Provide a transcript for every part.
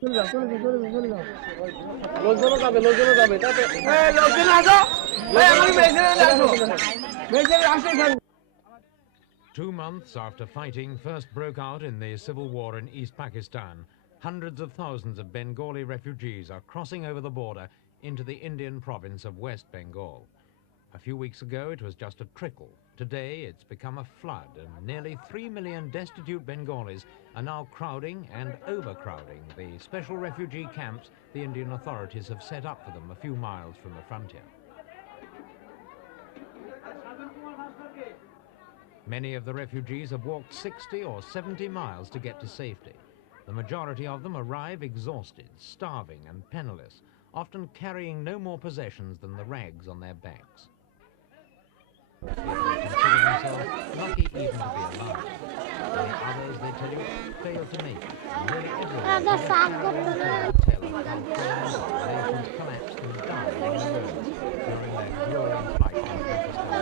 চলে যাও চলে যাও চলে যাও চলে যাও লোকজনও যাবে তাতে লোকজন আসো ভাই আমার মেসেজ আসো মেসেজ আসো এখানে 2 months after fighting first broke out in the civil war in East Pakistan, hundreds of thousands of Bengali refugees are crossing over the border into the Indian province of West Bengal. A few weeks ago, it was just a trickle. Today, it's become a flood, and nearly 3 million destitute Bengalis are now crowding and overcrowding the special refugee camps the Indian authorities have set up for them a few miles from the frontier. Many of the refugees have walked 60 or 70 miles to get to safety. The majority of them arrive exhausted, starving and penniless, often carrying no more possessions than the rags on their backs. They consider themselves lucky even to be alive. While others, they tell you, fail to make it. Nearly everyone tell of how nations collapsed and died on the roads during their grueling flight from Pakistan.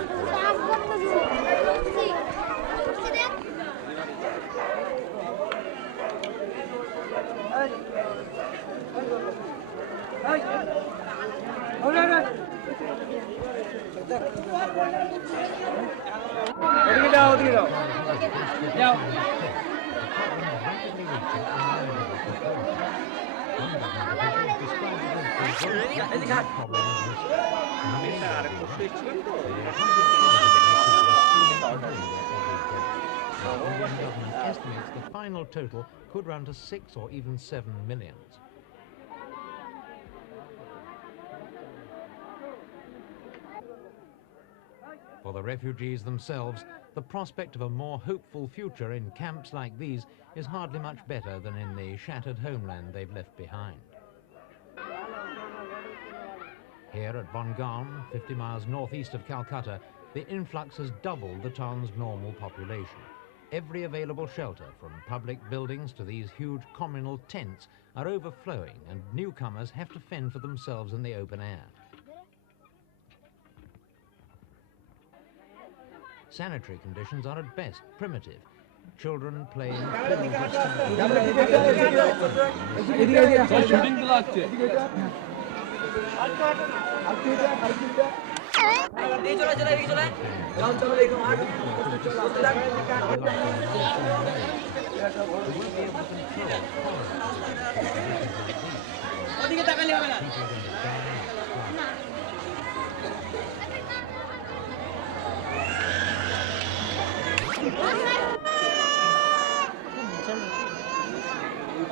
Estimates the final total could run to 6 or even 7 millions. For the refugees themselves, the prospect of a more hopeful future in camps like these is hardly much better than in the shattered homeland they've left behind. Here at Bongaon, 50 miles northeast of Calcutta, the influx has doubled the town's normal population. Every available shelter, from public buildings to these huge communal tents, are overflowing, and newcomers have to fend for themselves in the open air. Sanitary conditions are at best primitive. Children play in pools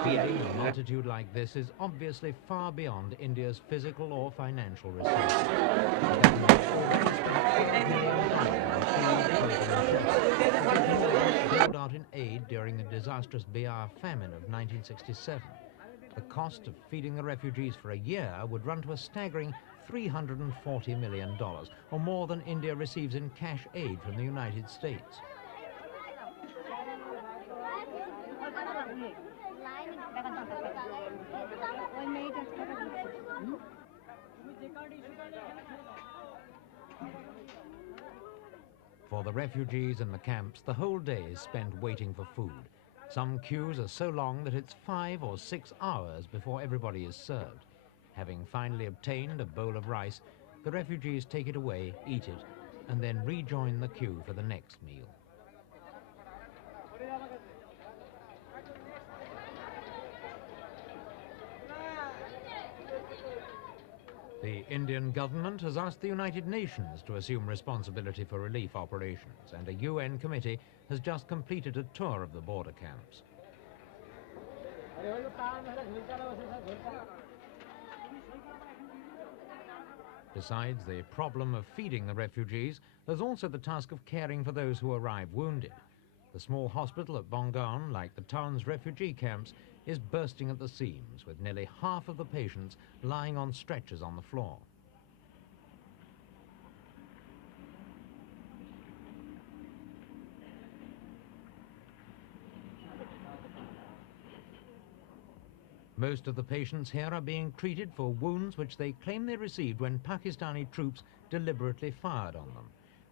Feeding a multitude like this is obviously far beyond India's physical or financial resources. Poured out in aid during the disastrous Bihar famine of 1967. The cost of feeding the refugees for a year would run to a staggering $340 million, or more than India receives in cash aid from the United States. For the refugees in the camps, the whole day is spent waiting for food. Some queues are so long that it's 5 or 6 hours before everybody is served. Having finally obtained a bowl of rice, the refugees take it away, eat it, and then rejoin the queue for the next meal. The Indian government has asked the United Nations to assume responsibility for relief operations, and a UN committee has just completed a tour of the border camps. Besides the problem of feeding the refugees, there's also the task of caring for those who arrive wounded. The small hospital at Bongaon, like the town's refugee camps, is bursting at the seams, with nearly half of the patients lying on stretchers on the floor. Most of the patients here are being treated for wounds which they claim they received when Pakistani troops deliberately fired on them.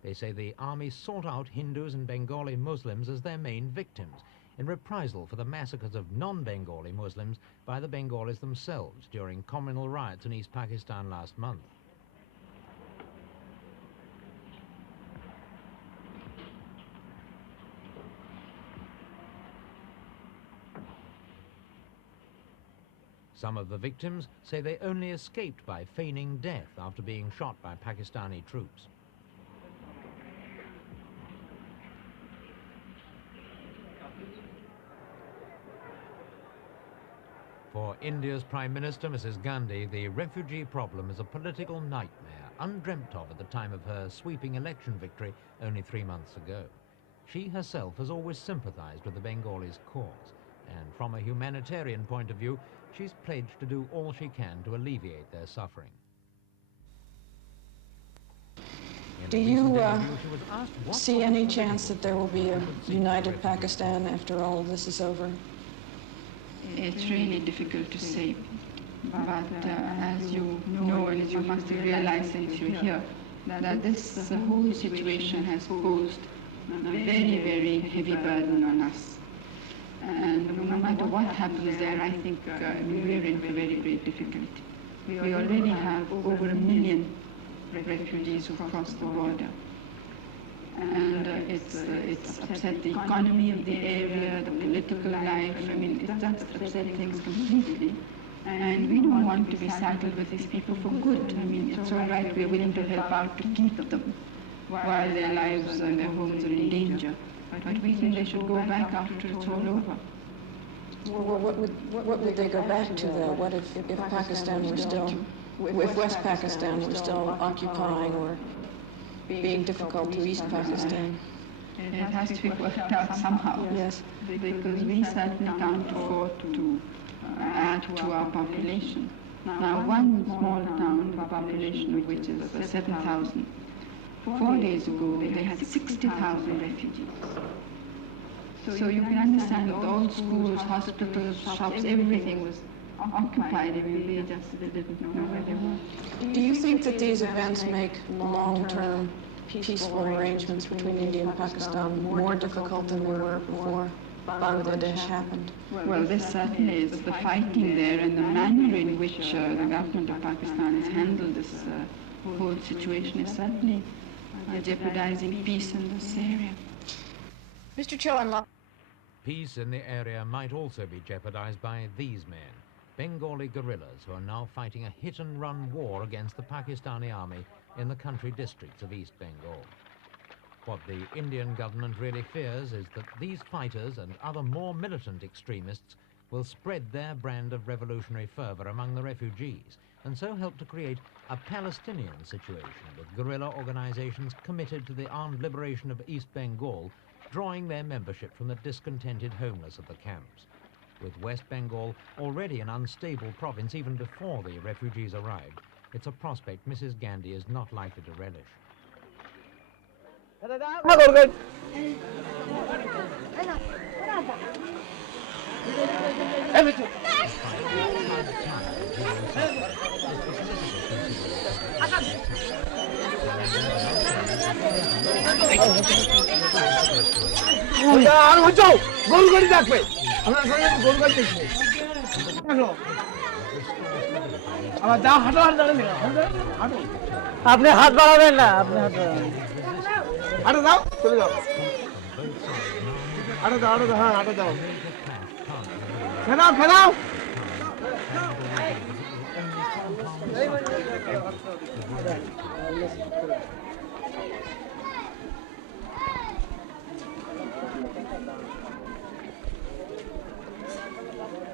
They say the army sought out Hindus and Bengali Muslims as their main victims, in reprisal for the massacres of non-Bengali Muslims by the Bengalis themselves during communal riots in East Pakistan last month. Some of the victims say they only escaped by feigning death after being shot by Pakistani troops. For India's Prime Minister, Mrs. Gandhi, the refugee problem is a political nightmare, undreamt of at the time of her sweeping election victory only 3 months ago. She herself has always sympathized with the Bengalis' cause, and from a humanitarian point of view, she's pledged to do all she can to alleviate their suffering. Do you see any chance that there will be a united Pakistan after all this is over? It's really difficult to say, but as you know, and as you must realize since you're here, that this whole situation has posed a very, very heavy burden on us. And no matter what happens there, I think we're in for very great difficulty. We already have over 1 million refugees who've crossed the border. And it's upset the economy of the area, the political life. I mean, it's just upset things completely. And we don't want to be saddled with these people for good. I mean, it's all right, we're willing to help out to keep them while their lives and their homes are in danger. But we think they should go back after it's all over. Well, what would they go back to, though? What if Pakistan were still, if West Pakistan were still occupying or being difficult to East Pakistan? It has to be worked out somehow. Yes. Because we certainly can't afford to add to our population. Now, one small town, the population of which is 7,000, 4 days ago they had 60,000 refugees. So you can understand that all schools, hospitals, shops, everything was occupied. They just didn't know where they were. Do you think that these events make long-term peaceful arrangements between India and Pakistan more difficult than they were before Bangladesh happened? Well, this certainly is. The fighting there and the manner in which the government of Pakistan has handled this whole situation is certainly jeopardizing peace in this area. Mr. Chowanla. Peace in the area might also be jeopardized by these men, Bengali guerrillas who are now fighting a hit-and-run war against the Pakistani army in the country districts of East Bengal. What the Indian government really fears is that these fighters and other more militant extremists will spread their brand of revolutionary fervor among the refugees and so help to create a Palestinian situation with guerrilla organizations committed to the armed liberation of East Bengal, drawing their membership from the discontented homeless of the camps. With West Bengal already an unstable province even before the refugees arrived, it's a prospect Mrs. Gandhi is not likely to relish. আপনি হাত বাড়াবেন না, আপনি হাত বাড়াবেন। হাঁটো দাও, চলে যাও। হাঁটো দাও, হ্যাঁ হাঁটো দাও। খেলাও, খেলাও।